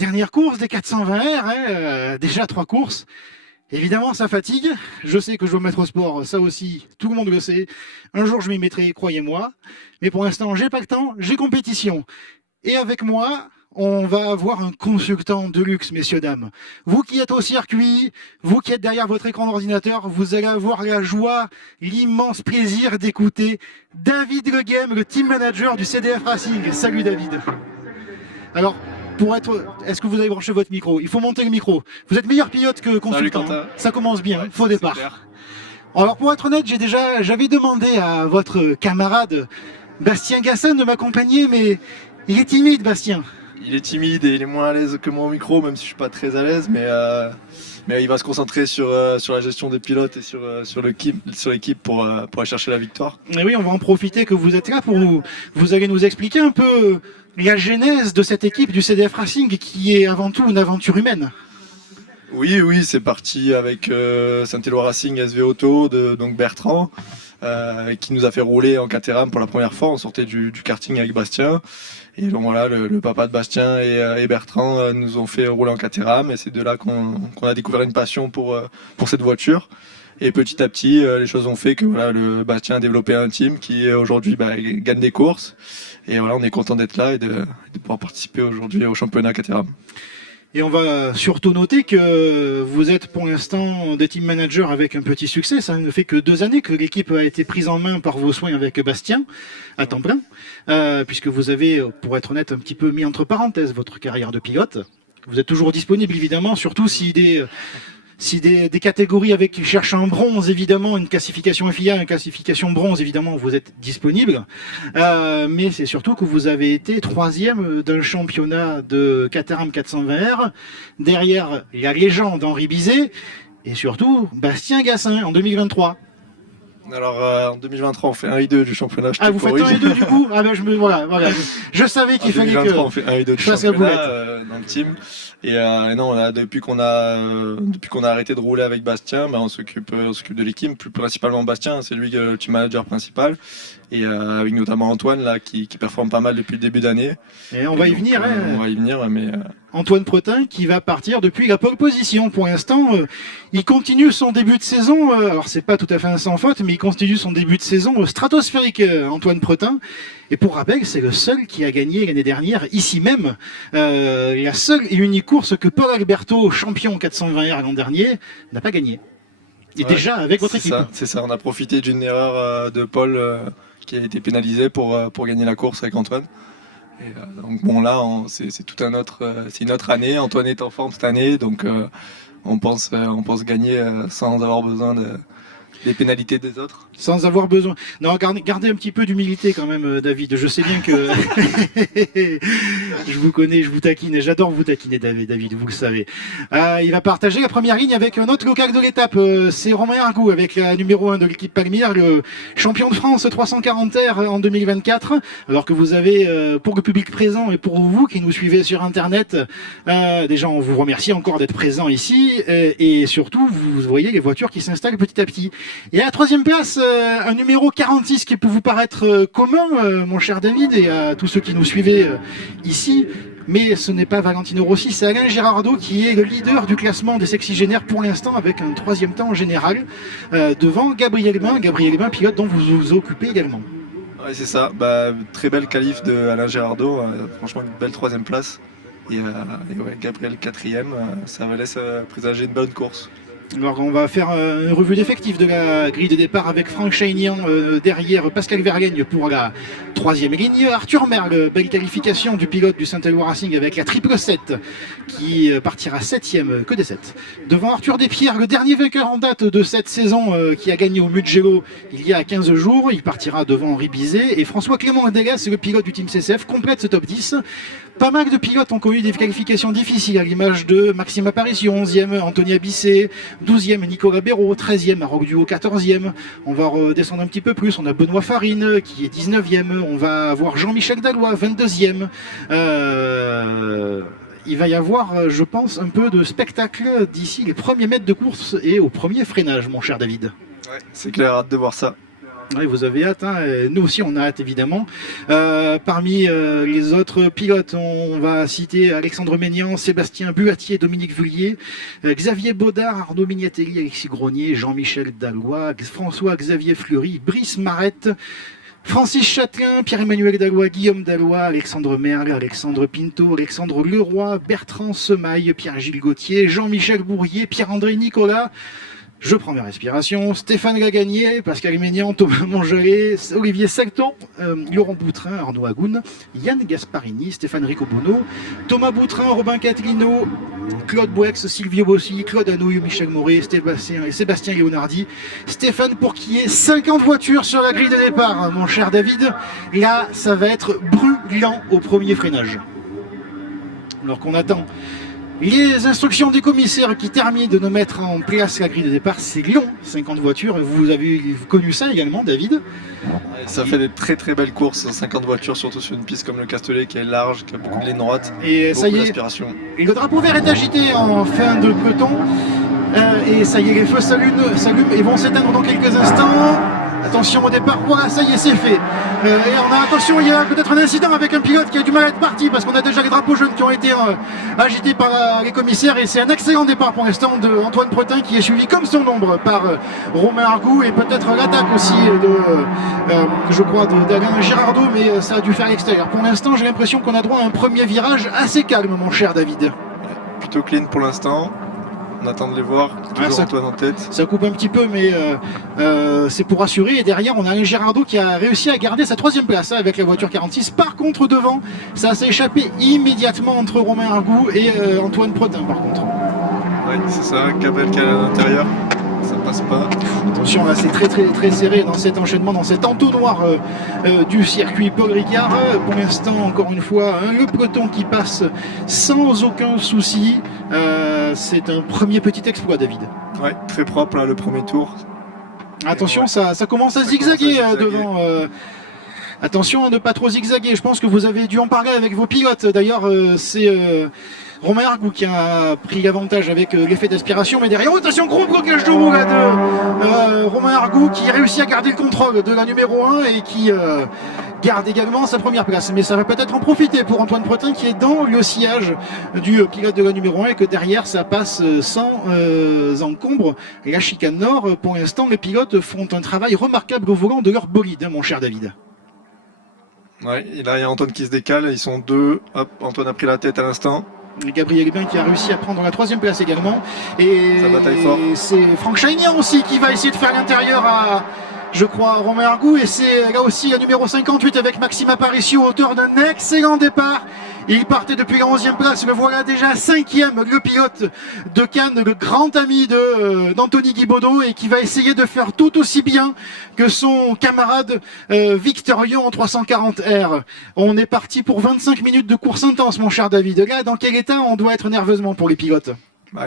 dernière course des 420R, hein, déjà 3 courses. Évidemment, ça fatigue. Je sais que je dois me mettre au sport, ça aussi, tout le monde le sait. Un jour, je m'y mettrai, croyez-moi. Mais pour l'instant, j'ai pas le temps, j'ai compétition. Et avec moi, on va avoir un consultant de luxe, messieurs, dames. Vous qui êtes au circuit, vous qui êtes derrière votre écran d'ordinateur, vous allez avoir la joie, l'immense plaisir d'écouter David Le Game, le team manager du CDF Racing. Salut David. Alors, est-ce que vous avez branché votre micro? Il faut monter le micro. Vous êtes meilleur pilote que consultant. Salut, ça commence bien, faux départ. Super. Alors pour être honnête, j'avais demandé à votre camarade Bastien Gassin de m'accompagner, mais il est timide, Bastien. Il est timide et il est moins à l'aise que moi au micro, même si je suis pas très à l'aise, mais il va se concentrer sur la gestion des pilotes et sur l'équipe pour aller chercher la victoire. Et oui, on va en profiter que vous êtes là pour vous allez nous expliquer un peu la genèse de cette équipe du CDF Racing qui est avant tout une aventure humaine. Oui, c'est parti avec Saint-Éloi Racing SV Auto, donc Bertrand, qui nous a fait rouler en Caterham pour la première fois. On sortait du karting avec Bastien. Et donc voilà, le papa de Bastien et Bertrand nous ont fait rouler en Caterham. Et c'est de là qu'on a découvert une passion pour cette voiture. Et petit à petit, les choses ont fait que voilà, Bastien a développé un team qui aujourd'hui gagne des courses. Et voilà, on est content d'être là et de pouvoir participer aujourd'hui au championnat Caterham. Et on va surtout noter que vous êtes pour l'instant des team managers avec un petit succès. Ça ne fait que 2 années que l'équipe a été prise en main par vos soins avec Bastien, à temps plein, puisque vous avez, pour être honnête, un petit peu mis entre parenthèses votre carrière de pilote. Vous êtes toujours disponible, évidemment, surtout si des catégories qui cherchent un bronze, évidemment, une classification FIA, une classification bronze, évidemment, vous êtes disponible. Mais c'est surtout que vous avez été 3e d'un championnat de Caterham 420R, derrière la légende Henri Bizet, et surtout Bastien Gassin en 2023. Alors en 2023 on fait 1 et 2 du championnat. Vous faites 1 et 2 du coup. Ah ben voilà. Je savais qu'il fallait que on fait 1 et 2 du championnat dans le team. Et non, depuis qu'on a arrêté de rouler avec Bastien, on s'occupe de l'équipe, plus principalement Bastien, c'est lui le team manager principal. Et avec notamment Antoine là qui performe pas mal depuis le début d'année. Et on va y venir. On va y venir, mais Antoine Pretin qui va partir depuis la pole position. Pour l'instant, il continue son début de saison. Alors c'est pas tout à fait un sans faute, mais il continue son début de saison stratosphérique, Antoine Pretin. Et pour rappel, c'est le seul qui a gagné l'année dernière, ici même, la seule et unique course que Paul Alberto, champion 420R l'an dernier, n'a pas gagné. Et déjà avec votre équipe. C'est ça, on a profité d'une erreur de Paul qui a été pénalisé pour gagner la course avec Antoine. Et, donc bon là, c'est une autre année. Antoine est en forme cette année, donc on pense gagner sans avoir besoin des pénalités des autres. Sans avoir besoin. Non, gardez un petit peu d'humilité quand même, David. Je sais bien que je vous connais, je vous taquine, et j'adore vous taquiner, David, vous le savez. Il va partager la première ligne avec un autre local de l'étape. C'est Romain Argou avec la numéro 1 de l'équipe Palmyre, le champion de France 340R en 2024. Alors que vous avez, pour le public présent et pour vous qui nous suivez sur Internet, déjà on vous remercie encore d'être présent ici et surtout vous voyez les voitures qui s'installent petit à petit. Et à la 3e place, un numéro 46 qui peut vous paraître commun, mon cher David, et à tous ceux qui nous suivaient ici. Mais ce n'est pas Valentino Rossi, c'est Alain Girardot qui est le leader du classement des sexygénaires pour l'instant avec un 3e temps en général devant Gabriel Bain, pilote dont vous vous occupez également. Oui, c'est ça. Très belle qualif de Alain Girardot, franchement une belle 3e place. Et Gabriel 4e, ça me laisse présager une bonne course. Alors on va faire une revue d'effectifs de la grille de départ avec Franck Chaignan derrière Pascal Verlaine pour la 3e ligne. Arthur Merle, belle qualification du pilote du Saint-Éloi Racing avec la 777 qui partira 7e que des 7. Devant Arthur Despierres, le dernier vainqueur en date de cette saison qui a gagné au Mugello il y a 15 jours. Il partira devant Henri Bizet et François Clément Degas, le pilote du team CCF, complète ce top 10. Pas mal de pilotes ont connu des qualifications difficiles à l'image de Maxime Apparition, 11e, Anthony Abissé, 12e, Nicolas Béraud, 13e, Maroc Duo, 14e. On va redescendre un petit peu plus, on a Benoît Farine qui est 19e, on va avoir Jean-Michel Dallois, 22e. Il va y avoir, je pense, un peu de spectacle d'ici les premiers mètres de course et au premier freinage, mon cher David. Ouais, c'est clair, hâte de voir ça. Ouais, vous avez hâte, hein. Nous aussi on a hâte évidemment. Parmi les autres pilotes, on va citer Alexandre Ménian, Sébastien Buatier, Dominique Vullier, Xavier Baudard, Arnaud Mignatelli, Alexis Grenier, Jean-Michel Dallois, François-Xavier Fleury, Brice Marette, Francis Châtelain, Pierre-Emmanuel Dallois, Guillaume Dallois, Alexandre Merle, Alexandre Pinto, Alexandre Leroy, Bertrand Semaille, Pierre-Gilles Gauthier, Jean-Michel Bourrier, Pierre-André Nicolas. Je prends mes respirations. Stéphane Lagagnier, Pascal Ménian, Thomas Mongelet, Olivier Secton, Laurent Boutrin, Arnaud Agoun, Yann Gasparini, Stéphane Ricobono, Thomas Boutrin, Robin Catlino, Claude Bouex, Silvio Bossi, Claude Anouilh, Michel Moret, Sébastien Leonardi, Stéphane Pourquier, 50 voitures sur la grille de départ, mon cher David. Là, ça va être brûlant au premier freinage. Alors qu'on attend les instructions des commissaires qui terminent de nous mettre en place la grille de départ, c'est long, 50 voitures. Vous avez connu ça également, David? Ça fait des très très belles courses, 50 voitures, surtout sur une piste comme le Castellet qui est large, qui a beaucoup de lignes droites. Et ça y est, et le drapeau vert est agité en fin de peloton. Et ça y est, les feux s'allument et vont s'éteindre dans quelques instants. Attention au départ, voilà, ça y est, c'est fait. Et on a attention, il y a peut-être un incident avec un pilote qui a du mal à être parti parce qu'on a déjà les drapeaux jaunes qui ont été agités par les commissaires et c'est un excellent départ pour l'instant de Antoine Pretin qui est suivi comme son ombre par Romain Argout et peut-être l'attaque aussi je crois d'Alain Girardot, mais ça a dû faire l'extérieur. Pour l'instant, j'ai l'impression qu'on a droit à un premier virage assez calme, mon cher David. Plutôt clean pour l'instant. On attend de les voir, toujours Antoine en tête. Ça coupe un petit peu, mais c'est pour assurer. Et derrière, on a un Girardot qui a réussi à garder sa 3e place avec la voiture 46. Par contre, devant, ça s'est échappé immédiatement entre Romain Argout et Antoine Pretin, par contre. Oui, c'est ça, Gabriel qui est à l'intérieur. Ça passe pas. Attention, là c'est très serré dans cet enchaînement, dans cet entonnoir du circuit Paul Ricard. Pour l'instant, encore une fois, le peloton qui passe sans aucun souci. C'est un premier petit exploit, David. Ouais, très propre là, le premier tour. Attention, ça commence à zigzaguer devant. Attention à ne pas trop zigzaguer. Je pense que vous avez dû en parler avec vos pilotes. D'ailleurs, c'est Romain Argout qui a pris l'avantage avec l'effet d'aspiration. Mais derrière, attention, gros blocage de roue là, de Romain Argout qui réussit à garder le contrôle de la numéro 1 et qui garde également sa première place. Mais ça va peut-être en profiter pour Antoine Pretin qui est dans le sillage du pilote de la numéro 1 et que derrière ça passe sans encombre. Et la chicane nord, pour l'instant, les pilotes font un travail remarquable au volant de leur bolide, mon cher David. Ouais, et là il y a Antoine qui se décale, ils sont deux. Hop, Antoine a pris la tête à l'instant. Gabriel Hébin qui a réussi à prendre la 3e place également. Et ça bataille fort. C'est Franck Chaignan aussi qui va essayer de faire l'intérieur à, je crois, Romain Argout. Et c'est là aussi la numéro 58 avec Maxime Aparicio, auteur d'un excellent départ. Il partait depuis la 11e place, le voilà déjà 5e, le pilote de Cannes, le grand ami d'Anthony Guibaudot et qui va essayer de faire tout aussi bien que son camarade Victorion en 340R. On est parti pour 25 minutes de course intense, mon cher David. Là, dans quel état on doit être nerveusement pour les pilotes?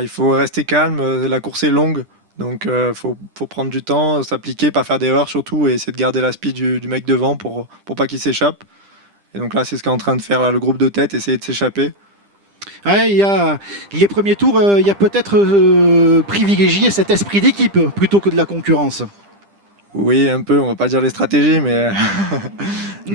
Il faut rester calme, la course est longue. Donc faut prendre du temps, s'appliquer, pas faire d'erreurs surtout et essayer de garder la speed du mec devant pour pas qu'il s'échappe. Et donc là, c'est ce qu'est en train de faire là, le groupe de tête, essayer de s'échapper. Ouais, il y a les premiers tours, il y a peut-être privilégié cet esprit d'équipe plutôt que de la concurrence. Oui, un peu, on va pas dire les stratégies, mais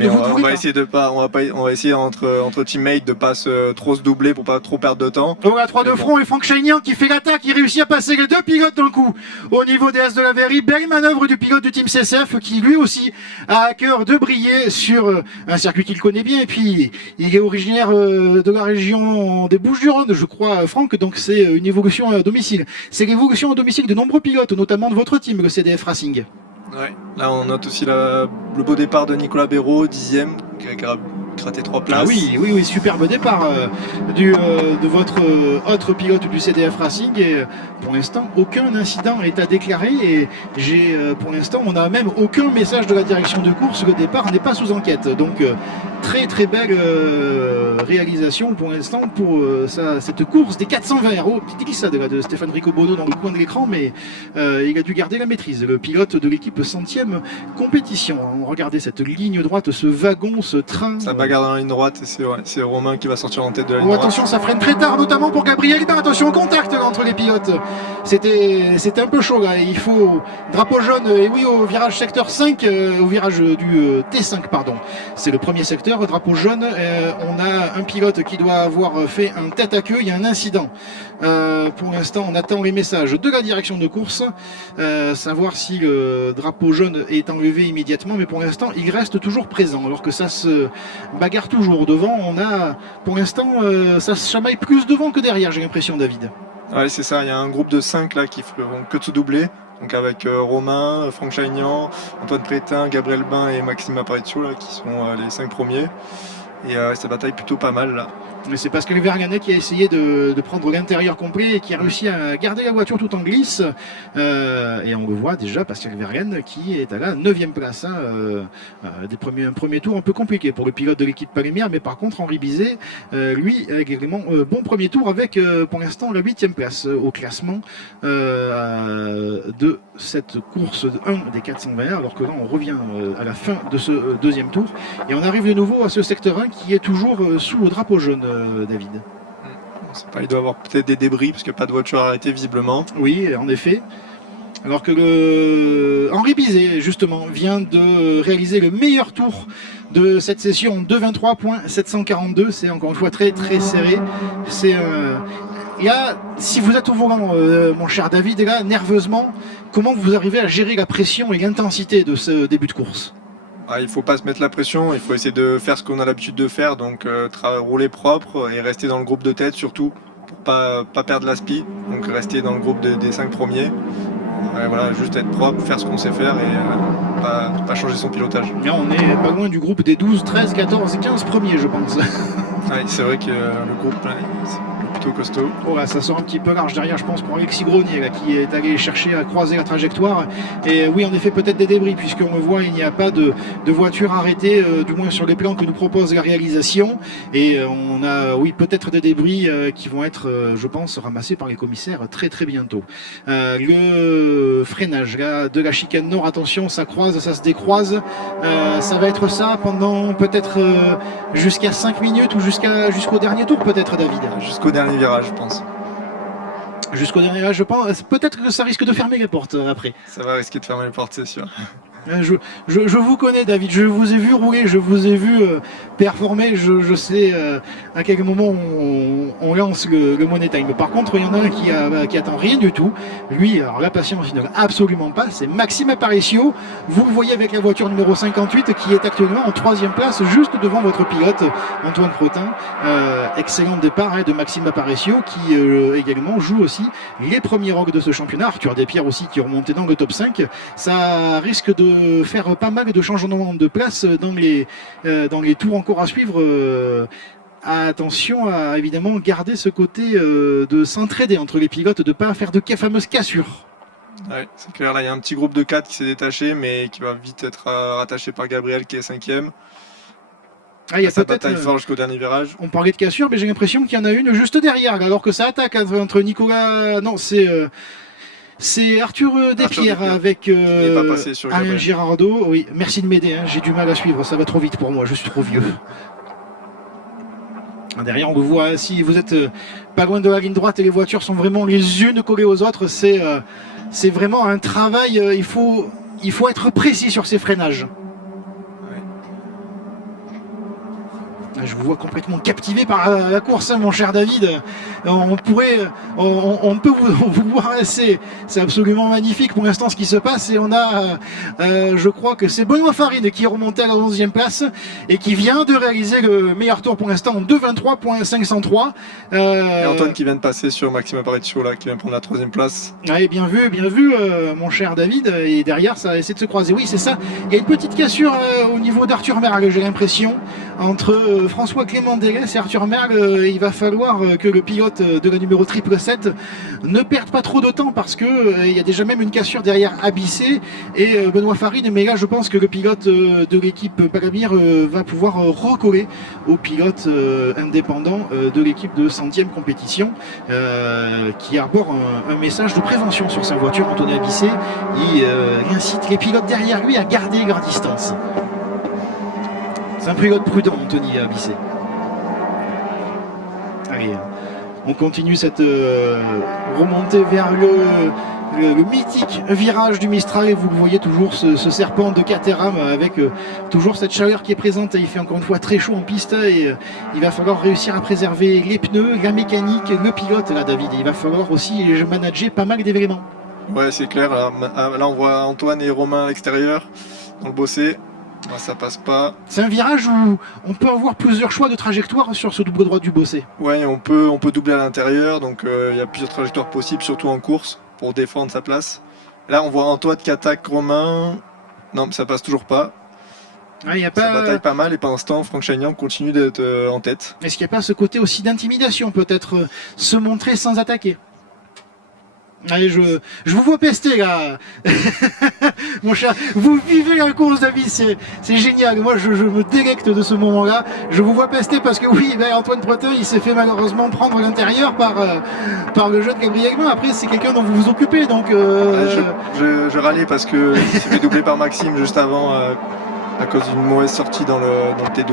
on va essayer de pas, on va essayer entre teammates de pas trop se doubler pour pas trop perdre de temps. On a 3 de front et Franck Chaignan qui fait l'attaque, il réussit à passer les 2 pilotes d'un coup au niveau des As de la Verrie. Belle manœuvre du pilote du team CCF qui lui aussi a à cœur de briller sur un circuit qu'il connaît bien et puis il est originaire de la région des Bouches-du-Rhône, je crois, Franck, donc c'est une évolution à domicile. C'est l'évolution à domicile de nombreux pilotes, notamment de votre team, le CDF Racing. Ouais, là on note aussi le beau départ de Nicolas Béraud, 10e, qui a gratté 3 places. Ah oui, superbe départ de votre autre pilote du CDF Racing et pour l'instant aucun incident est à déclarer et pour l'instant on n'a même aucun message de la direction de course, le départ n'est pas sous enquête, donc très belle réalisation pour l'instant pour cette course des 420 €. Petite glissade là, de Stéphane Ricobono dans le coin de l'écran, mais il a dû garder la maîtrise, le pilote de l'équipe 100e compétition. Regardez cette ligne droite, ce wagon, ce train. Ça bagarre dans la ligne droite et c'est Romain qui va sortir en tête de la ligne Oh, droite. attention, ça freine très tard, notamment pour Gabriel Hébert. Attention au contact entre les pilotes. C'était un peu chaud là. Il faut drapeau jaune, et oui, au virage secteur 5, au virage du T5, pardon. C'est le premier secteur, drapeau jaune. On a un pilote qui doit avoir fait un tête à queue. Il y a un incident. Pour l'instant, on attend les messages de la direction de course, savoir si le drapeau jaune est enlevé immédiatement, mais pour l'instant, il reste toujours présent, alors que ça se bagarre toujours. Devant, on a, pour l'instant, ça se chamaille plus devant que derrière, j'ai l'impression, David. Ouais, c'est ça, il y a un groupe de 5 là qui feront que de se doubler. Donc avec Romain, Franck Chaignan, Antoine Prétin, Gabriel Bain et Maxime Aparicio là, qui sont les 5 premiers. Et ça bataille plutôt pas mal là. Mais c'est Pascal Verganet qui a essayé de prendre l'intérieur complet et qui a réussi à garder la voiture tout en glisse. Et on le voit déjà, Pascal Verganet qui est à la 9e place. Hein, un premier tour un peu compliqué pour le pilote de l'équipe Palémière, mais par contre Henri Bizet, lui, également bon premier tour avec pour l'instant la 8e place au classement de cette course 1 des 420, alors que là on revient à la fin de ce deuxième tour et on arrive de nouveau à ce secteur 1 qui est toujours sous le drapeau jaune. David. On sait pas, il doit y avoir peut-être des débris parce qu'il n'y a pas de voiture arrêtée visiblement. Oui, en effet. Alors que Henri Bizet, justement, vient de réaliser le meilleur tour de cette session, 2:23.742. C'est encore une fois très très serré. C'est là, si vous êtes au volant, mon cher David, et là, nerveusement, comment vous arrivez à gérer la pression et l'intensité de ce début de course? Il ne faut pas se mettre la pression, il faut essayer de faire ce qu'on a l'habitude de faire, donc rouler propre et rester dans le groupe de tête surtout, pour pas perdre l'aspi, donc rester dans le groupe des 5 premiers. Voilà, juste être propre, faire ce qu'on sait faire et pas changer son pilotage. Là, on est pas loin du groupe des 12, 13, 14 et 15 premiers, je pense. Ouais, c'est vrai que le groupe là, c'est plutôt costaud. Oh là, ça sort un petit peu large derrière, je pense, pour Alexis Grenier là, qui est allé chercher à croiser la trajectoire. Et oui, en effet, peut-être des débris, puisqu'on le voit, il n'y a pas de voiture arrêtée, du moins sur les plans que nous propose la réalisation. Et on a, oui, peut-être des débris qui vont être, je pense, ramassés par les commissaires très très bientôt. Le freinage là, de la chicane nord, attention, ça croise, ça se décroise. Ça va être ça pendant peut-être jusqu'à 5 minutes ou jusqu'au dernier tour, peut-être, David. Jusqu'au dernier virage, je pense. Jusqu'au dernier virage, je pense. Peut-être que ça risque de fermer les portes après. Ça va risquer de fermer les portes, c'est sûr. Je vous connais, David, je vous ai vu rouler, je vous ai vu performer, je sais à quel moment on lance le Money Time. Par contre, il y en a un qui attend rien du tout. Lui, alors la patience, il n'a absolument pas, c'est Maxime Aparicio. Vous le voyez avec la voiture numéro 58 qui est actuellement en 3e place, juste devant votre pilote, Antoine Crotin. Excellent départ de Maxime Aparicio qui également joue aussi les premiers rocks de ce championnat. Arthur Despierres aussi qui est remonté dans le top 5. Ça risque de faire pas mal de changements de place dans les tours encore à suivre. Attention à évidemment garder ce côté de s'entraider entre les pilotes, de ne pas faire de fameuses cassures. Ouais, c'est clair, là il y a un petit groupe de 4 qui s'est détaché mais qui va vite être rattaché par Gabriel qui est 5e. Ah, il y a ça peut-être bataille fort jusqu'au dernier virage. On parlait de cassure, mais j'ai l'impression qu'il y en a une juste derrière, alors que ça attaque entre Nicolas. Non, c'est Arthur Despierres avec Alain Girardot. Oui, merci de m'aider, hein. J'ai du mal à suivre, ça va trop vite pour moi, je suis trop vieux. Derrière, on le voit, si vous êtes pas loin de la ligne droite et les voitures sont vraiment les unes collées aux autres, c'est vraiment un travail, il faut être précis sur ces freinages. Je vous vois complètement captivé par la course, hein, mon cher David. On peut vous voir, c'est absolument magnifique pour l'instant ce qui se passe. Et on a, je crois que c'est Benoît Farine qui est remonté à la 11e place et qui vient de réaliser le meilleur tour pour l'instant en 2:23.503. Et Antoine qui vient de passer sur Maxime Aparicio là, qui vient prendre la 3e place. Ouais, bien vu, mon cher David. Et derrière, ça essaie de se croiser. Oui, c'est ça. Il y a une petite cassure au niveau d'Arthur Mergue, j'ai l'impression, entre François Clément Délès et Arthur Mergue. Il va falloir que le pilote de la numéro 777 ne perde pas trop de temps parce que il y a déjà même une cassure derrière Abissé et Benoît Farine. Mais là, je pense que le pilote de l'équipe Palamir va pouvoir recoller au pilote indépendant de l'équipe de 100e compétition qui arbore un message de prévention sur sa voiture. Anthony Abissé, il incite les pilotes derrière lui à garder leur distance. C'est un pilote prudent, Anthony Abissé. Allez, on continue cette remontée vers le mythique virage du Mistral, et vous le voyez toujours ce serpent de Caterham avec toujours cette chaleur qui est présente. Il fait encore une fois très chaud en piste et il va falloir réussir à préserver les pneus, la mécanique, le pilote là, David. Il va falloir aussi manager pas mal d'événements. Ouais, c'est clair. Là, on voit Antoine et Romain à l'extérieur dans le bossé. Ça passe pas. C'est un virage où on peut avoir plusieurs choix de trajectoire sur ce double droit du bossé. Ouais, on peut doubler à l'intérieur, donc il y a plusieurs trajectoires possibles, surtout en course, pour défendre sa place. Là, on voit Antoine qui attaque Romain. Non, ça passe toujours pas. Ah, Ça bataille pas mal, et pendant ce temps, Franck Chagnan continue d'être en tête. Est-ce qu'il n'y a pas ce côté aussi d'intimidation, peut-être se montrer sans attaquer? Allez, je vous vois pester là. Mon cher, vous vivez la course, David, c'est génial. Moi, je me délecte de ce moment-là. Je vous vois pester parce que oui, Antoine Pretin, il s'est fait malheureusement prendre à l'intérieur par le jeune Gabriel Aignan. Après, c'est quelqu'un dont vous vous occupez, donc. Je râlais parce que il s'est fait doubler par Maxime juste avant à cause d'une mauvaise sortie dans le T12.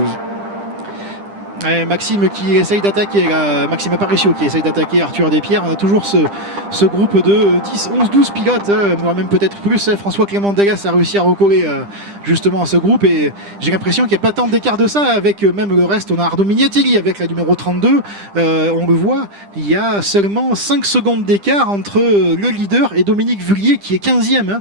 Maxime qui essaye d'attaquer, Maxime Aparicio qui essaye d'attaquer Arthur Despierres. On a toujours ce groupe de 10, 11, 12 pilotes, moi même peut-être plus. François Clément Degas a réussi à recoller justement à ce groupe, et j'ai l'impression qu'il n'y a pas tant d'écart de ça avec même le reste. On a Arnaud Mignatelli avec la numéro 32, on le voit, il y a seulement 5 secondes d'écart entre le leader et Dominique Vullier qui est 15e,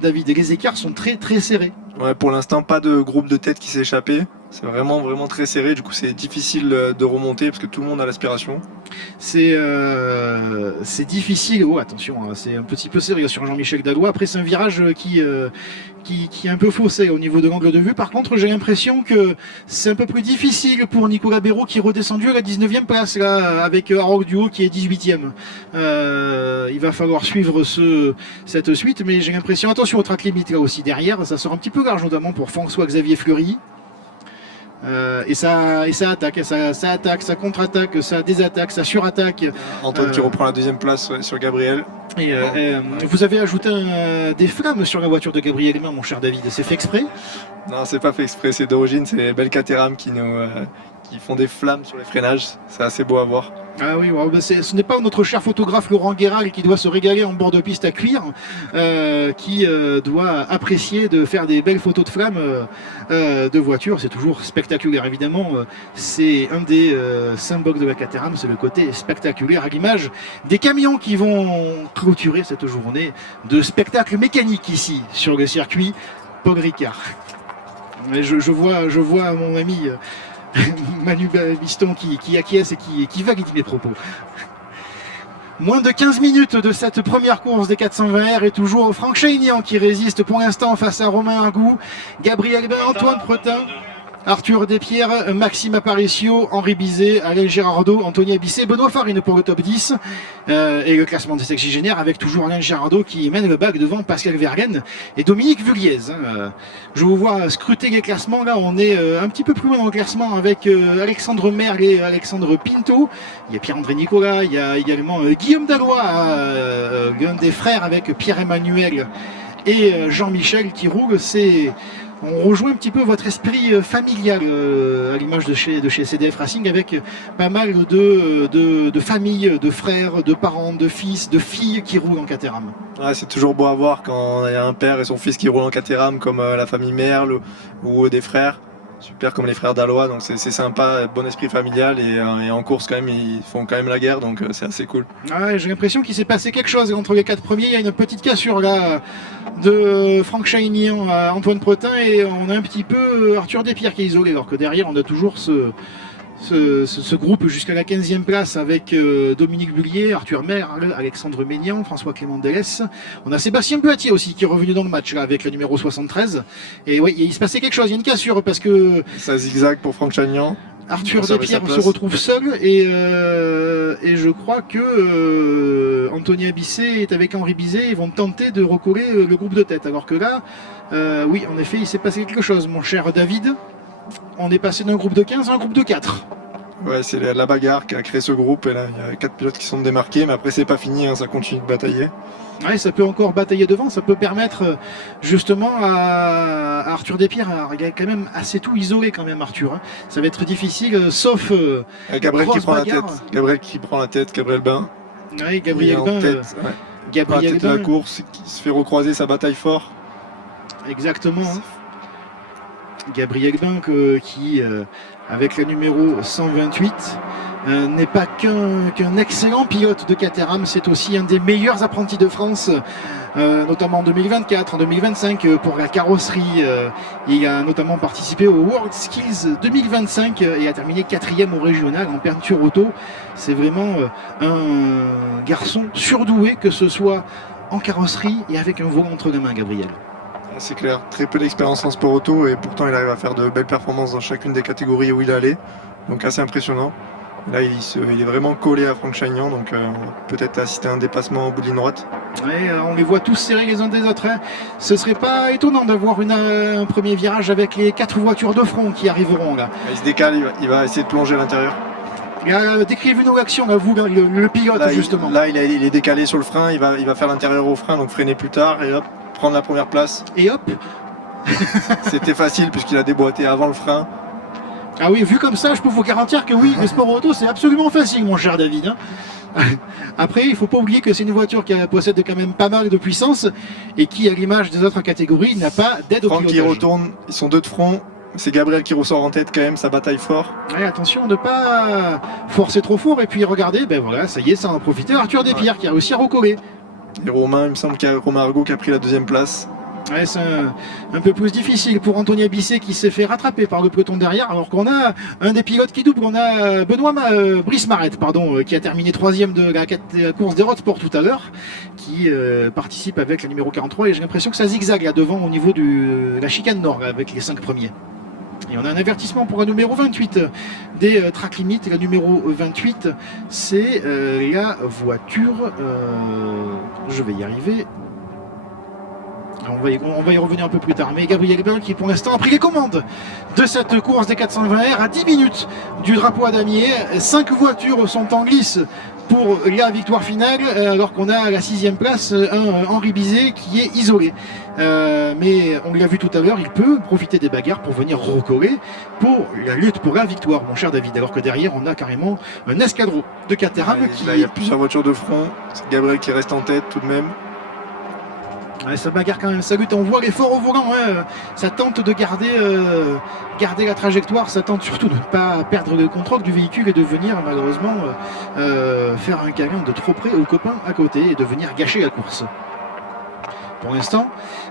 David, et les écarts sont très très serrés. Ouais, pour l'instant, pas de groupe de tête qui s'est échappé. C'est vraiment, vraiment très serré. Du coup, c'est difficile de remonter parce que tout le monde a l'aspiration. C'est difficile. Oh, attention, hein, c'est un petit peu serré sur Jean-Michel Dallois. Après, c'est un virage qui est un peu faussé au niveau de l'angle de vue. Par contre, j'ai l'impression que c'est un peu plus difficile pour Nicolas Béraud qui est redescendu à la 19e place là, avec Harold Duo qui est 18e. Il va falloir suivre cette suite, mais j'ai l'impression, attention au track limite là aussi derrière, ça sort un petit peu large, notamment pour François-Xavier Fleury. Et ça attaque, ça attaque, ça contre-attaque, ça désattaque, ça surattaque. Antoine qui reprend la deuxième place sur Gabriel. Vous avez ajouté des flammes sur la voiture de Gabriel Aignan, mon cher David, c'est fait exprès? Non, c'est pas fait exprès, c'est d'origine, c'est Belcaterham qui font des flammes sur les freinages, c'est assez beau à voir. Ah oui, ce n'est pas notre cher photographe Laurent Guéral qui doit se régaler en bord de piste à cuire, qui doit apprécier de faire des belles photos de flammes de voitures. C'est toujours spectaculaire, évidemment. C'est un des symboles de la Caterham, c'est le côté spectaculaire à l'image des camions qui vont clôturer cette journée de spectacle mécanique ici sur le circuit Paul Ricard. Mais je vois mon ami Manu Biston qui acquiesce et qui valide mes propos. Moins de 15 minutes de cette première course des 420R et toujours Franck Chagnan qui résiste pour l'instant face à Romain Argout, Gabriel Bain, Antoine Pretin, Arthur Despierres, Maxime Aparicio, Henri Bizet, Alain Girardot, Anthony Abissé, Benoît Farine pour le top 10 et le classement des sexygénaires avec toujours Alain Girardot qui mène le bac devant Pascal Verlaine et Dominique Vulliez. Je vous vois scruter les classements, là on est un petit peu plus loin dans le classement avec Alexandre Merle et Alexandre Pinto. Il y a Pierre-André Nicolas, il y a également Guillaume Dallois, l'un des frères avec Pierre-Emmanuel et Jean-Michel qui roule. On rejoint un petit peu votre esprit familial à l'image de chez CDF Racing avec pas mal de familles, de frères, de parents, de fils, de filles qui roulent en Caterham. Ouais, c'est toujours beau à voir quand il y a un père et son fils qui roulent en Caterham comme la famille Merle ou des frères. Super comme les frères Dallois, donc c'est sympa, bon esprit familial et en course quand même ils font quand même la guerre, donc c'est assez cool. Ouais, j'ai l'impression qu'il s'est passé quelque chose entre les 4 premiers, il y a une petite cassure là de Franck Chagnan à Antoine Pretin et on a un petit peu Arthur Despierres qui est isolé, alors que derrière on a toujours ce groupe jusqu'à la 15e place avec Dominique Bullier, Arthur Merle, Alexandre Maignan, François Clément Delès. On a Sébastien Poitier aussi qui est revenu dans le match là, avec le numéro 73. Et oui, il se passait quelque chose, il y a une cassure parce que ça zigzag pour Franck Chagnan. Arthur Despierres se retrouve seul et je crois que Anthony Abissé est avec Henri Bizet, ils vont tenter de recoller le groupe de tête. Alors que là, oui, en effet, il s'est passé quelque chose, mon cher David. On est passé d'un groupe de 15 à un groupe de 4. Ouais, c'est la bagarre qui a créé ce groupe. Et là, il y a 4 pilotes qui sont démarqués, mais après, c'est pas fini, hein, ça continue de batailler. Ouais, ça peut encore batailler devant, ça peut permettre justement à Arthur Despires, il est quand même assez tout isolé quand même Arthur. Hein. Ça va être difficile, sauf Gabriel qui prend bagarre. la tête. Gabriel qui prend la tête, Gabriel Bain. Ouais, Gabriel Bain. Ouais. Gabriel tête de la course, qui se fait recroiser, sa bataille fort. Exactement. Hein. Gabriel Bain qui, avec la numéro 128, n'est pas qu'un excellent pilote de Caterham, c'est aussi un des meilleurs apprentis de France, notamment en 2024, en 2025 pour la carrosserie. Il a notamment participé au World Skills 2025 et a terminé 4e au régional en peinture auto. C'est vraiment un garçon surdoué, que ce soit en carrosserie et avec un volant entre les mains, Gabriel. C'est clair, très peu d'expérience en sport auto et pourtant il arrive à faire de belles performances dans chacune des catégories où il est allé. Donc assez impressionnant. Là il est vraiment collé à Franck Chagnan, donc peut-être assister à un dépassement au bout de ligne droite. Ouais, on les voit tous serrés les uns des autres. Hein. Ce serait pas étonnant d'avoir un premier virage avec les 4 voitures de front qui arriveront là. Il se décale, il va essayer de plonger à l'intérieur. Décrivez-nous l'action, là, vous, le pilote là, justement. Il est décalé sur le frein, il va faire l'intérieur au frein, donc freiner plus tard et hop, prendre la première place. Et hop. C'était facile puisqu'il a déboîté avant le frein. Ah oui, vu comme ça, je peux vous garantir que oui, le sport auto, c'est absolument facile, mon cher David. Hein. Après, il ne faut pas oublier que c'est une voiture qui possède quand même pas mal de puissance et qui, à l'image des autres catégories, n'a pas d'aide au pilotage. Franck qui retourne, ils sont deux de front. C'est Gabriel qui ressort en tête quand même, sa bataille fort. Ouais, attention de ne pas forcer trop fort. Et puis regardez, ben voilà, ça y est, ça en a profité. Arthur Despires qui a réussi à recoller. Et Romain, il me semble qu'il y a Romain Argot qui a pris la 2e place. Ouais, c'est un peu plus difficile pour Anthony Bisset qui s'est fait rattraper par le peloton derrière, alors qu'on a un des pilotes qui double. On a Brice Marette, qui a terminé 3e de la course des Road Sport tout à l'heure, qui participe avec la numéro 43, et j'ai l'impression que ça zigzague là devant au niveau de la chicane nord avec les 5 premiers. Et on a un avertissement pour la numéro 28 des track limits. La numéro 28, c'est la voiture, je vais y arriver. On va y revenir un peu plus tard. Mais Gabriel Bain qui pour l'instant a pris les commandes de cette course des 420R à 10 minutes du drapeau à damier. 5 voitures sont en lice pour la victoire finale, alors qu'on a à la 6e place un Henri Bizet qui est isolé. Mais on l'a vu tout à l'heure, il peut profiter des bagarres pour venir recoller pour la lutte pour la victoire, mon cher David. Alors que derrière, on a carrément un escadron de Caterham qui... Là, il y a plusieurs voitures de front. C'est Gabriel qui reste en tête tout de même. Ouais, ça bagarre quand même, ça lutte, on voit l'effort au volant, hein. Ça tente de garder la trajectoire, ça tente surtout de ne pas perdre le contrôle du véhicule et de venir malheureusement faire un câlin de trop près aux copains à côté et de venir gâcher la course. Pour l'instant,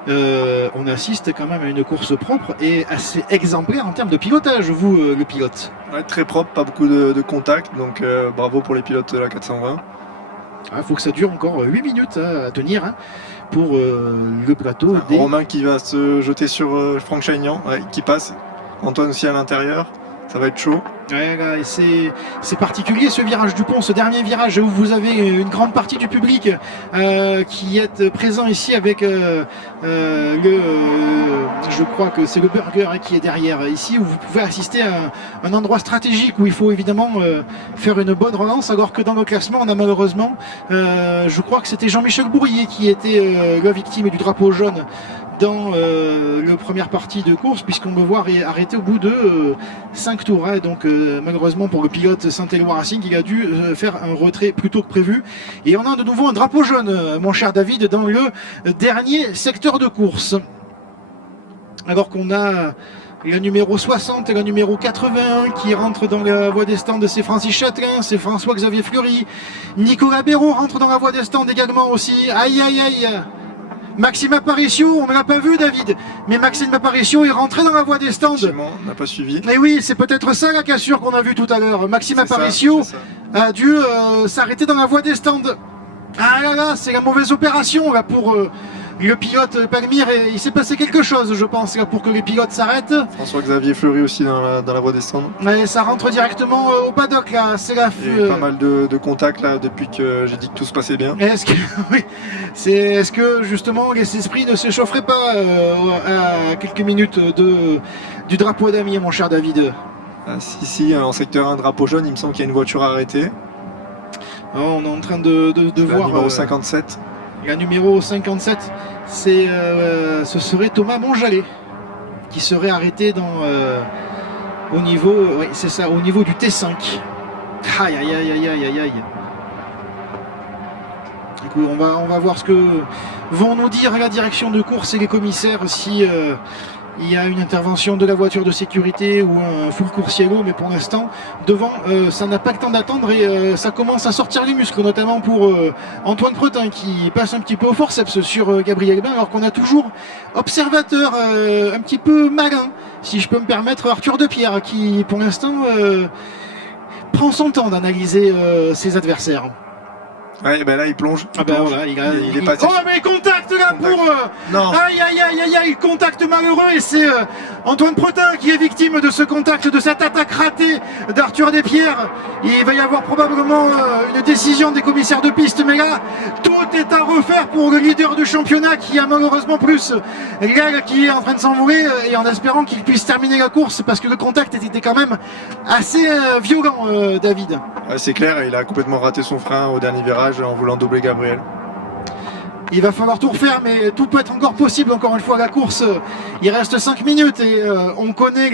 on assiste quand même à une course propre et assez exemplaire en termes de pilotage, vous, le pilote. Ouais, très propre, pas beaucoup de contact, donc bravo pour les pilotes de la 420. Il faut que ça dure encore 8 minutes à tenir. Hein, pour le plateau. Romain qui va se jeter sur Franck Chagnan, qui passe. Antoine aussi à l'intérieur. Ça va être chaud. Ouais, c'est particulier ce virage du pont, ce dernier virage où vous avez une grande partie du public qui est présent ici avec je crois que c'est le burger qui est derrière ici, où vous pouvez assister à un endroit stratégique où il faut évidemment faire une bonne relance, alors que dans le classement on a malheureusement je crois que c'était Jean-Michel Bourrier qui était la victime du drapeau jaune dans la première partie de course, puisqu'on le voit arrêter au bout de 5 tours. Hein. Donc malheureusement pour le pilote Saint-Éloi Racing, il a dû faire un retrait plus tôt que prévu. Et on a de nouveau un drapeau jaune, mon cher David, dans le dernier secteur de course. Alors qu'on a la numéro 60 et la numéro 81 qui rentrent dans la voie des stands, c'est Francis Châtelain, c'est François-Xavier Fleury. Nicolas Béraud rentre dans la voie des stands également aussi. Aïe aïe aïe. Maxime Aparicio, on ne l'a pas vu David, mais Maxime Aparicio est rentré dans la voie des stands. On n'a pas suivi. Et oui, c'est peut-être ça la cassure qu'on a vue tout à l'heure. Maxime Aparicio a dû s'arrêter dans la voie des stands. Ah là là, c'est la mauvaise opération là pour le pilote Palmire. Et il s'est passé quelque chose, je pense, là, pour que les pilotes s'arrêtent. François-Xavier Fleury aussi dans la voie des stands. Mais ça rentre directement au paddock là. C'est la. Il y a eu pas mal de contacts là depuis que j'ai dit que tout se passait bien. Est-ce que, oui, est-ce que justement les esprits ne s'échaufferaient pas à quelques minutes du drapeau à damier, mon cher David? Si, en secteur 1, drapeau jaune, il me semble qu'il y a une voiture arrêtée. On est en train de voir numéro 57. La numéro 57, ce serait Thomas Monjalet qui serait arrêté au niveau, c'est ça, au niveau du T5. Aïe aïe aïe aïe aïe aïe. Écoute, on va voir ce que vont nous dire la direction de course et les commissaires si il y a une intervention de la voiture de sécurité ou un full coursiero, mais pour l'instant, devant, ça n'a pas le temps d'attendre et ça commence à sortir les muscles, notamment pour Antoine Pretin qui passe un petit peu au forceps sur Gabriel Bain, alors qu'on a toujours observateur un petit peu malin, si je peux me permettre, Arthur Depierre, qui pour l'instant prend son temps d'analyser ses adversaires. Ouais, ben là il plonge. Ah ben voilà, il est passé. Oh mais contact là pour Non. Aïe aïe aïe aïe aïe, contact malheureux et c'est Antoine Pretin qui est victime de ce contact, de cette attaque ratée d'Arthur Despierres. Il va y avoir probablement une décision des commissaires de piste, mais là tout est à refaire pour le leader du championnat qui a malheureusement plus l'aile qui est en train de s'envoler et en espérant qu'il puisse terminer la course parce que le contact était quand même assez violent, David. Ouais, c'est clair, il a complètement raté son frein au dernier virage en voulant doubler Gabriel. Il va falloir tout refaire, mais tout peut être encore possible. Encore une fois, la course, il reste 5 minutes et on connaît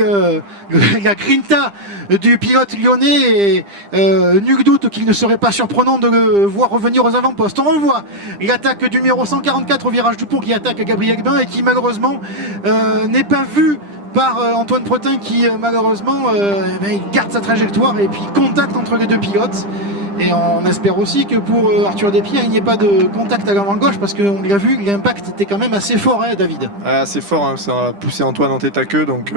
la grinta du pilote lyonnais et nul doute qu'il ne serait pas surprenant de le voir revenir aux avant-postes. On revoit l'attaque du numéro 144 au virage du pont qui attaque Gabriel Bain et qui malheureusement n'est pas vu par Antoine Pretin qui malheureusement il garde sa trajectoire et puis contact entre les deux pilotes. Et on espère aussi que pour Arthur Despierres, il n'y ait pas de contact à l'avant gauche parce qu'on l'a vu, l'impact était quand même assez fort, hein, David. Assez fort, hein, ça a poussé Antoine en tête à queue, donc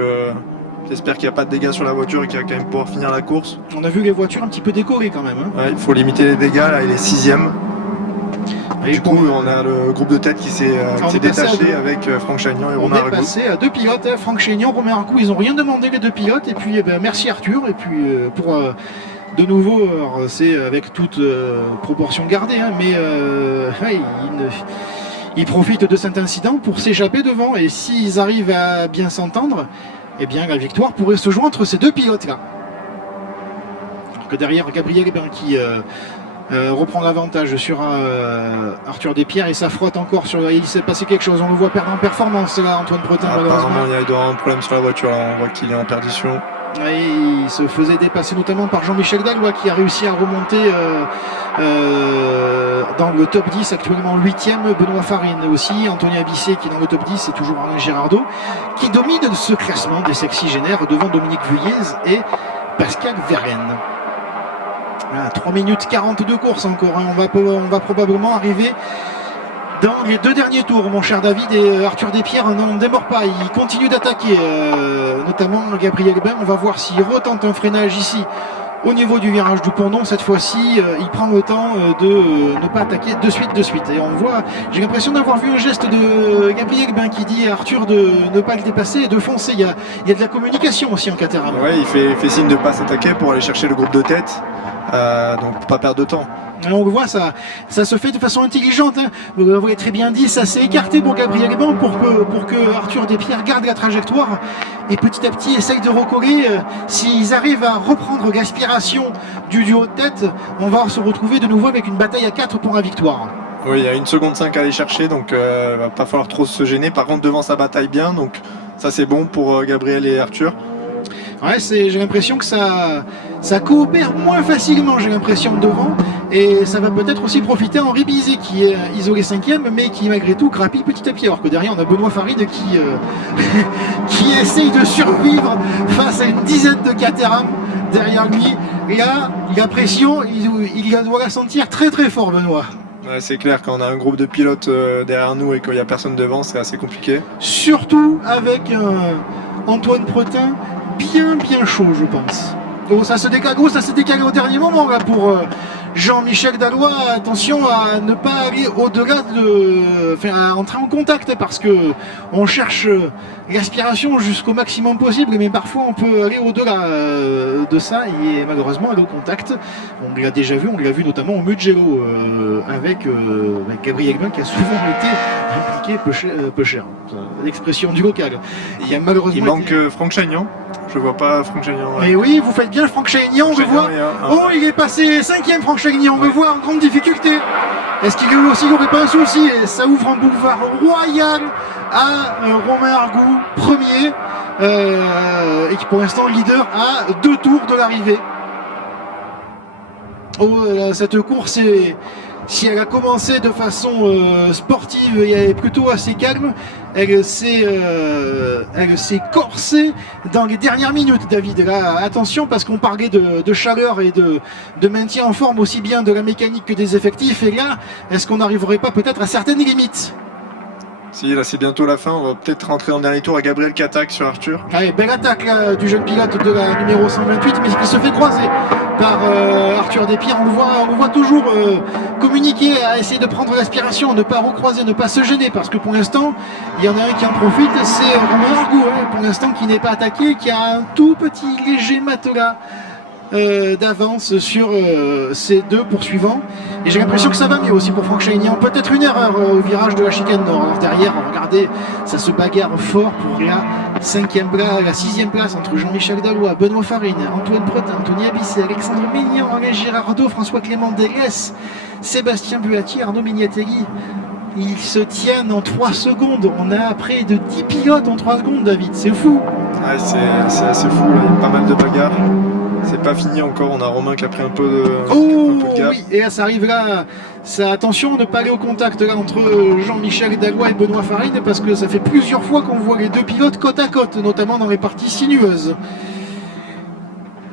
j'espère qu'il n'y a pas de dégâts sur la voiture et qu'il va quand même pouvoir finir la course. On a vu les voitures un petit peu décorées quand même. Hein. Ouais, il faut limiter les dégâts, là il est 6ème. Du coup, on a le groupe de tête qui s'est détaché avec Franck Chagnon et Romain Argou. On est passé à 2 pilotes, hein, Franck Chagnon, Romain Argou, ils n'ont rien demandé les 2 pilotes. Et puis merci Arthur, et puis pour... de nouveau, c'est avec toute proportion gardée, hein, mais il profite de cet incident pour s'échapper devant. Et s'ils arrivent à bien s'entendre, eh bien la victoire pourrait se jouer entre ces 2 pilotes-là. Alors que derrière, Gabriel Bain qui reprend l'avantage sur Arthur Despierres et ça frotte encore sur. Il s'est passé quelque chose, on le voit perdre en performance là, Antoine Pretin. Apparemment, il y a un problème sur la voiture, là, on voit qu'il est en perdition. Et il se faisait dépasser notamment par Jean-Michel Dallois qui a réussi à remonter dans le top 10, actuellement 8ème, Benoît Farine aussi, Anthony Abissé qui est dans le top 10 et toujours Alain Girardot qui domine ce classement des sexygénaires devant Dominique Vuillez et Pascal Verlaine. Voilà, 3 minutes 42 courses encore, hein. On va probablement arriver dans les 2 derniers tours, mon cher David, et Arthur Despierres n'en démord pas, il continue d'attaquer, notamment Gabriel Bain. On va voir s'il retente un freinage ici au niveau du virage du Pont-Neuf. Cette fois-ci, il prend le temps de ne pas attaquer de suite. Et on voit, j'ai l'impression d'avoir vu un geste de Gabriel Bain qui dit à Arthur de ne pas le dépasser et de foncer. Il y a de la communication aussi en Caterham. Ouais, il fait signe de ne pas s'attaquer pour aller chercher le groupe de tête, donc pour pas perdre de temps. On le voit, ça se fait de façon intelligente. Hein. Vous l'avez très bien dit, ça s'est écarté pour Gabriel Bain pour que Arthur Despierres garde la trajectoire et petit à petit essaye de recoller. S'ils arrivent à reprendre l'aspiration du duo de tête, on va se retrouver de nouveau avec une bataille à 4 pour la victoire. Oui, il y a 1 seconde 5 à aller chercher, donc il va pas falloir trop se gêner. Par contre, devant ça bataille bien, donc ça c'est bon pour Gabriel et Arthur. Ouais, j'ai l'impression que ça coopère moins facilement, j'ai l'impression, devant. Et ça va peut-être aussi profiter à Henri Bizet qui est isolé 5ème, mais qui malgré tout grappille petit à petit. Alors que derrière, on a Benoît Faride qui essaye de survivre face à une dizaine de Caterham derrière lui. Et là, la pression, il doit la sentir très très fort, Benoît. Ouais, c'est clair, quand on a un groupe de pilotes derrière nous et qu'il n'y a personne devant, c'est assez compliqué. Surtout avec Antoine Pretin bien chaud, je pense. Oh, ça se décale au dernier moment là, pour Jean-Michel Dalloy, attention à ne pas aller au-delà à entrer en contact, parce que on cherche l'aspiration jusqu'au maximum possible, mais parfois on peut aller au-delà de ça, et malheureusement aller au contact. On l'a déjà vu, on l'a vu notamment au Mugello avec Gabriel Herbin, qui a souvent été impliqué peu cher. L'expression du local. Il manque Franck Chaignan. Je vois pas Franck Chaignan. Mais oui, vous faites bien Franck Chaignan, on le voit. Oh, il est passé 5e Franck Chaignan, on le voit en grande difficulté. Est-ce qu'il n'aurait pas un souci? Et ça ouvre un boulevard royal à Romain Argout, premier, et qui pour l'instant leader à 2 tours de l'arrivée. Oh, cette course si elle a commencé de façon sportive et plutôt assez calme, elle s'est corsée dans les dernières minutes, David. Là, attention, parce qu'on parlait de chaleur et de maintien en forme aussi bien de la mécanique que des effectifs. Et là, est-ce qu'on n'arriverait pas peut-être à certaines limites? Si, là c'est bientôt la fin, on va peut-être rentrer en dernier tour à Gabriel qui attaque sur Arthur. Allez, belle attaque là, du jeune pilote de la numéro 128, mais qui se fait croiser par Arthur Despierres. On le voit toujours communiquer, à essayer de prendre l'aspiration, ne pas recroiser, ne pas se gêner, parce que pour l'instant, il y en a un qui en profite, c'est Romain Argout, pour l'instant qui n'est pas attaqué, qui a un tout petit léger matelas d'avance sur ces 2 poursuivants, et j'ai l'impression que ça va mieux aussi pour Franck Chaignan. Peut-être une erreur au virage de la chicane nord. Alors derrière, regardez, ça se bagarre fort pour la 6e place entre Jean-Michel Dalloy, Benoît Farine, Antoine Bretin, Anthony Abisset, Alexandre Ménian, Alain Girardot, François Clément Délès, Sébastien Buatier, Arnaud Mignatelli. Ils se tiennent en 3 secondes. On a près de 10 pilotes en 3 secondes, David, c'est fou. Ouais, c'est assez fou, là. Il y a pas mal de bagarres. C'est pas fini encore, on a Romain qui a pris un peu de gap. Oui, et là ça arrive là, attention de ne pas aller au contact là entre Jean-Michel Dalloy et Benoît Farine, parce que ça fait plusieurs fois qu'on voit les 2 pilotes côte à côte, notamment dans les parties sinueuses.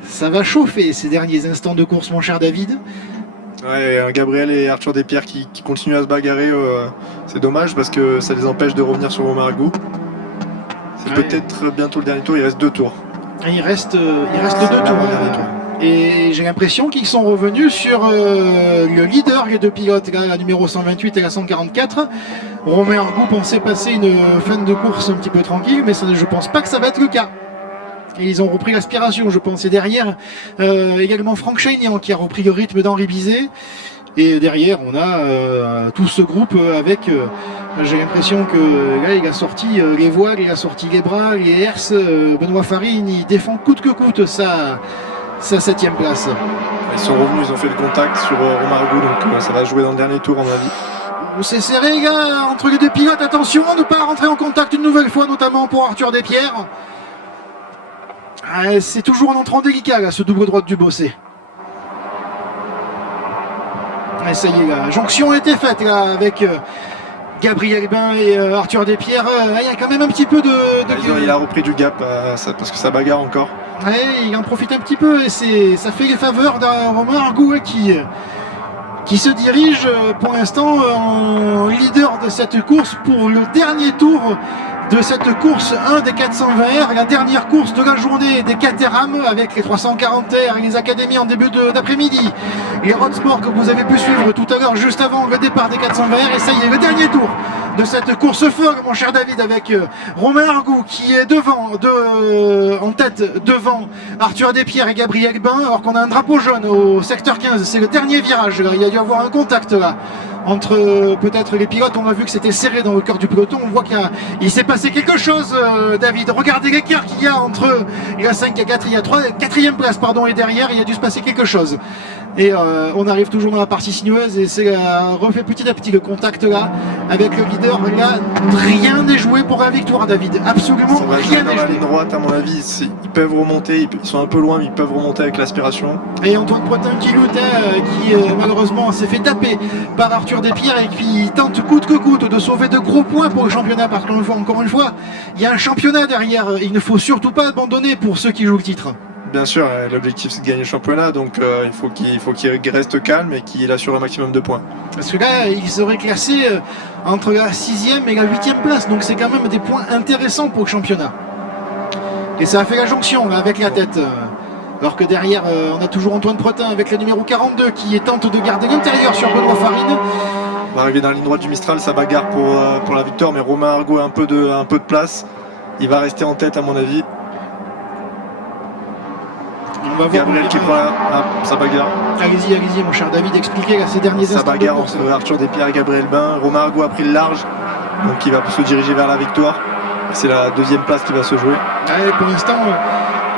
Ça va chauffer ces derniers instants de course, mon cher David. Ouais, Gabriel et Arthur Despierres qui continuent à se bagarrer, c'est dommage parce que ça les empêche de revenir sur Romain Argout. C'est peut-être bientôt le dernier tour, il reste 2 tours. Il reste les 2 tours. Et j'ai l'impression qu'ils sont revenus sur le leader, les 2 pilotes, là, la numéro 128 et la 144. Romain Argout pensait passer une fin de course un petit peu tranquille, mais ça, je pense pas que ça va être le cas. Et ils ont repris l'aspiration, je pense. Et derrière, également Franck Chaignan qui a repris le rythme d'Henri Bizet. Et derrière, on a tout ce groupe avec, j'ai l'impression que là, il a sorti les voiles, il a sorti les bras, les herses. Benoît Farine, il défend coûte que coûte sa 7e place. Ils sont revenus, ils ont fait le contact sur Romain Argout, donc ça va jouer dans le dernier tour, à mon avis. C'est serré, les gars, entre les 2 pilotes. Attention à ne pas rentrer en contact une nouvelle fois, notamment pour Arthur Despierres. C'est toujours un entrant délicat, là, ce double droite du Bossé. Et ça y est, la jonction a été faite là, avec Gabriel Herbin et Arthur Despierres. Il y a quand même un petit peu Il a repris du gap parce que ça bagarre encore. Ouais, il en profite un petit peu et ça fait les faveurs d'un Romain Argout qui se dirige pour l'instant en leader de cette course pour le dernier tour de cette course 1 des 420R, la dernière course de la journée des Caterham avec les 340R et les académies en début d'après-midi. Les Road Sport que vous avez pu suivre tout à l'heure juste avant le départ des 420R, et ça y est, le dernier tour de cette course folle, mon cher David, avec Romain Argout qui est en tête devant Arthur Despierres et Gabriel Herbin, alors qu'on a un drapeau jaune au secteur 15, c'est le dernier virage, là. Il y a dû y avoir un contact là entre peut-être les pilotes. On a vu que c'était serré dans le cœur du peloton, on voit qu'il s'est passé quelque chose, David. Regardez l'écart qu'il y a entre la 5 et 4, il y a 4e place pardon, et derrière il a dû se passer quelque chose. Et on arrive toujours dans la partie sinueuse et c'est refait petit à petit le contact là avec le leader. Là, rien n'est joué pour la victoire, David. Absolument rien n'est joué. La ligne droite, à mon avis, ils peuvent remonter, ils sont un peu loin, mais ils peuvent remonter avec l'aspiration. Et Antoine Bretin qui lutte, qui malheureusement s'est fait taper par Arthur Despierres et qui tente coûte que coûte de sauver de gros points pour le championnat, parce qu'encore une fois, il y a un championnat derrière. Il ne faut surtout pas abandonner pour ceux qui jouent le titre. Bien sûr, l'objectif c'est de gagner le championnat, donc il faut qu'il reste calme et qu'il assure un maximum de points. Parce que là, il serait classé entre la 6e et la 8e place, donc c'est quand même des points intéressants pour le championnat. Et ça a fait la jonction là, avec la tête. Alors que derrière, on a toujours Antoine Pretin avec le numéro 42 qui tente de garder l'intérieur sur Benoît Farine. On va arriver dans la ligne droite du Mistral, ça bagarre pour la victoire, mais Romain Argaud a un peu de place. Il va rester en tête à mon avis. On va voir Gabriel qui prend sa bagarre. Allez-y, mon cher David, expliquez ces derniers instants. Sa bagarre entre Arthur Despierres et Gabriel Bain. Romain Argaud a pris le large, donc il va se diriger vers la victoire. C'est la deuxième place qui va se jouer. Allez, pour l'instant,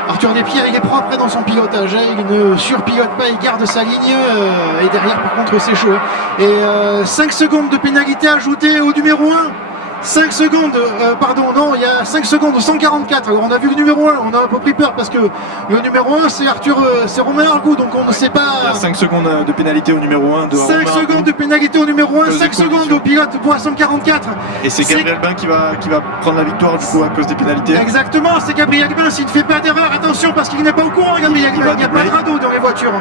Arthur Despierres, il est propre dans son pilotage. Il ne surpilote pas, il garde sa ligne. Et derrière, par contre, c'est chaud. Et 5 secondes de pénalité ajoutée au numéro 1. 5 secondes, il y a 5 secondes, 144. Alors on a vu le numéro 1, on a un peu pris peur parce que le numéro 1 c'est Romain Argaud, donc on ne sait pas. Il y a 5 secondes de pénalité au numéro 1 de 5 secondes de pénalité au numéro 1, 5 secondes au pilote pour 144. Et c'est Gabriel Bain qui va prendre la victoire du coup à cause des pénalités. Exactement, c'est Gabriel Bain, s'il ne fait pas d'erreur, attention parce qu'il n'est pas au courant, Gabriel Bain, il n'y a pas de radeau dans les voitures.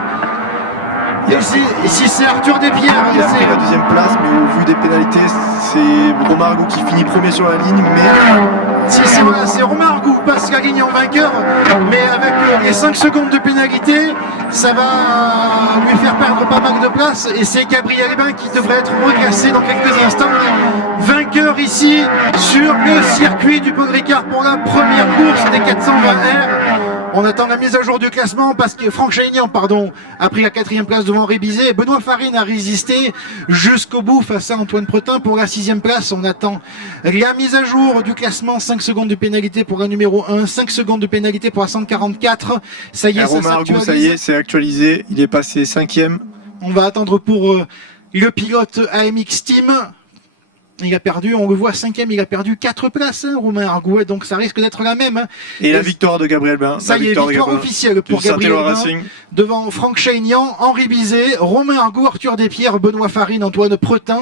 Ici c'est Arthur Despierres. Il a pris la deuxième place, mais au vu des pénalités, c'est Romain Argaud qui finit premier sur la ligne. Mais c'est Romain Argaud qui passe la ligne en vainqueur, mais avec les 5 secondes de pénalité, ça va lui faire perdre pas mal de place. Et c'est Gabriel Bain qui devrait être reclassé dans quelques instants. Vainqueur ici sur le circuit du Paul Ricard pour la première course des 420R. On attend la mise à jour du classement parce que Franck Chaignan, a pris la 4e place devant Henri Bizet. Benoît Farine a résisté jusqu'au bout face à Antoine Pretin pour la 6e place. On attend la mise à jour du classement. 5 secondes de pénalité pour la numéro 1, 5 secondes de pénalité pour la 144. Ça y est, ça s'actualise. Ça y est, c'est actualisé. Il est passé 5e. On va attendre pour le pilote AMX Team. Il a perdu, on le voit 5e, il a perdu 4 places, Romain Argaud, donc ça risque d'être la même. Et la victoire de Gabriel Bain. Ça y est, victoire officielle pour Gabriel Bain, devant Franck Chaignan, Henri Bizet, Romain Argaud, Arthur Despierres, Benoît Farine, Antoine Pretin,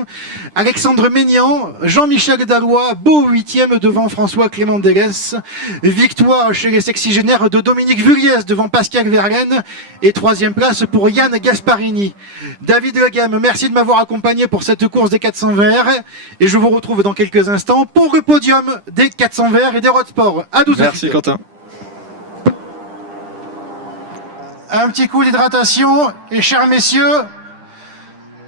Alexandre Maignan, Jean-Michel Dallois, beau 8e devant François Clément Delès, victoire chez les sexygénaires de Dominique Vulliez devant Pascal Verlaine, et 3e place pour Yann Gasparini. David Le Gamme, merci de m'avoir accompagné pour cette course des 420R. Et je vous retrouve dans quelques instants pour le podium des 420R et des Road Sport. À 12h. Merci Quentin. Un petit coup d'hydratation. Et chers messieurs,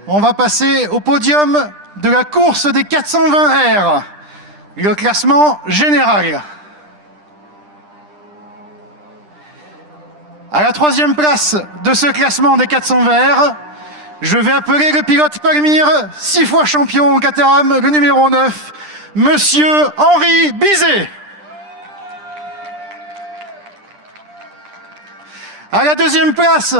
on va passer au podium de la course des 420R. Le classement général. À la 3e place de ce classement des 420R, je vais appeler le pilote Palmyre, 6 fois champion en Caterham, le numéro 9, Monsieur Henri Bizet. À la 2e place,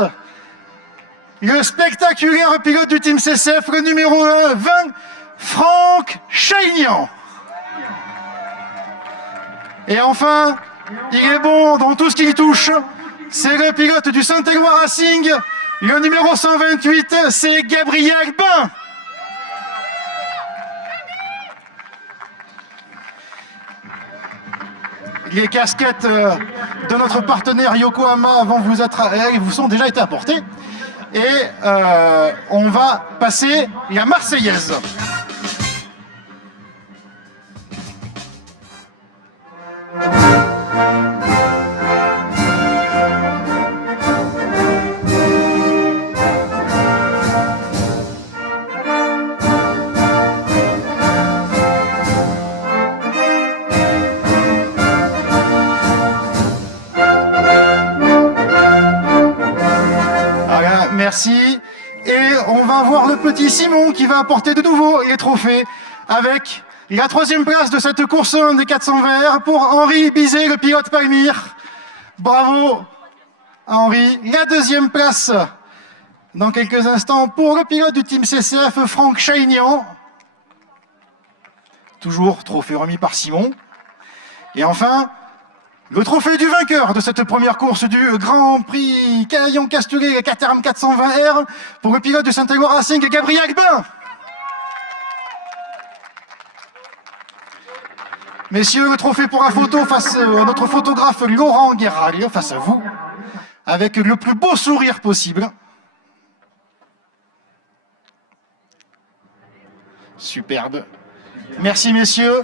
le spectaculaire pilote du Team CCF, le numéro 1, 20, Franck Chaignan. Et enfin, il est bon dans tout ce qu'il touche, c'est le pilote du Saint-Éloi Racing, le numéro 128, c'est Gabriel Bain. Les casquettes de notre partenaire Yokohama vous sont déjà été apportées. Et on va passer la Marseillaise. Merci. Et on va voir le petit Simon qui va apporter de nouveau les trophées avec la 3e place de cette course des 420R pour Henri Bizet, le pilote Palmyre. Bravo Henri. La 2e place dans quelques instants pour le pilote du Team CCF, Franck Chaignan. Toujours trophée remis par Simon. Et enfin, le trophée du vainqueur de cette première course du Grand Prix Cavaillon-Castellet, Caterham 420R, pour le pilote de Saint-Éloi Racing, Gabriel Bain. Messieurs, le trophée pour la photo face à notre photographe Laurent Guéragle, face à vous, avec le plus beau sourire possible. Superbe. Merci messieurs.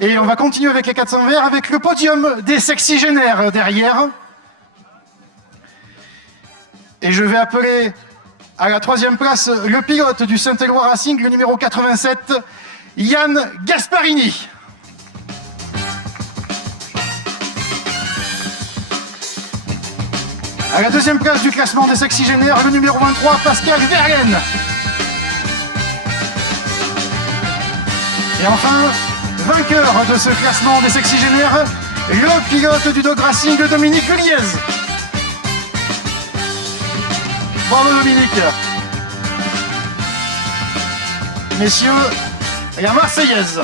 Et on va continuer avec les 420 avec le podium des sexygénaires derrière. Et je vais appeler à la 3e place le pilote du Saint-Éloi Racing, le numéro 87, Yann Gasparini. À la 2e place du classement des sexygénaires, le numéro 23, Pascal Verlaine. Et enfin, vainqueur de ce classement des sexygénaires, le pilote du Dog Racing, Dominique Liez. Bravo Dominique. Messieurs, la Marseillaise.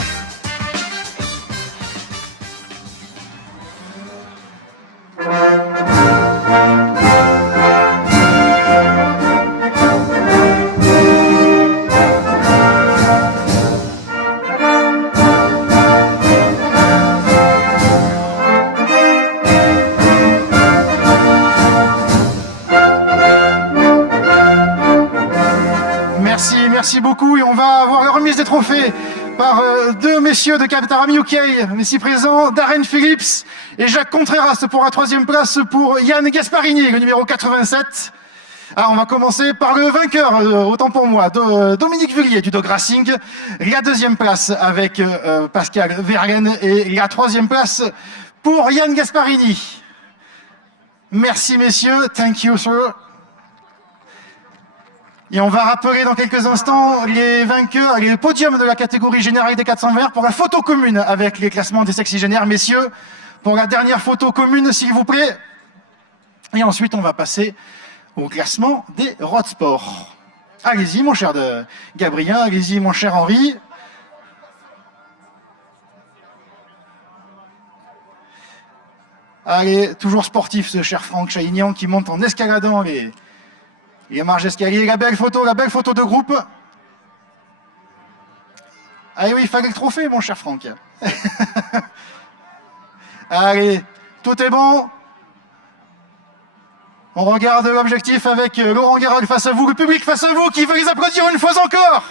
Merci beaucoup et on va avoir la remise des trophées par deux messieurs de Qatar UK, ici présents, Darren Phillips et Jacques Contreras pour la 3e place pour Yann Gasparini, le numéro 87. Alors on va commencer par le vainqueur, autant pour moi, Dominique Villiers du Dog Racing, la 2e place avec Pascal Verlaine et la 3e place pour Yann Gasparini. Merci messieurs, thank you sir. Et on va rappeler dans quelques instants les vainqueurs, les podiums de la catégorie générale des 400 verts pour la photo commune avec les classements des sexygénaires. Messieurs, pour la dernière photo commune, s'il vous plaît. Et ensuite, on va passer au classement des road sports. Allez-y, mon cher Gabriel, allez-y, mon cher Henri. Allez, toujours sportif, ce cher Franck Chaignan qui monte en escaladant les marches d'escalier, la belle photo de groupe. Ah oui, il fallait le trophée, mon cher Franck. Allez, tout est bon. On regarde l'objectif avec Laurent Guéral face à vous, le public face à vous, qui veut les applaudir une fois encore.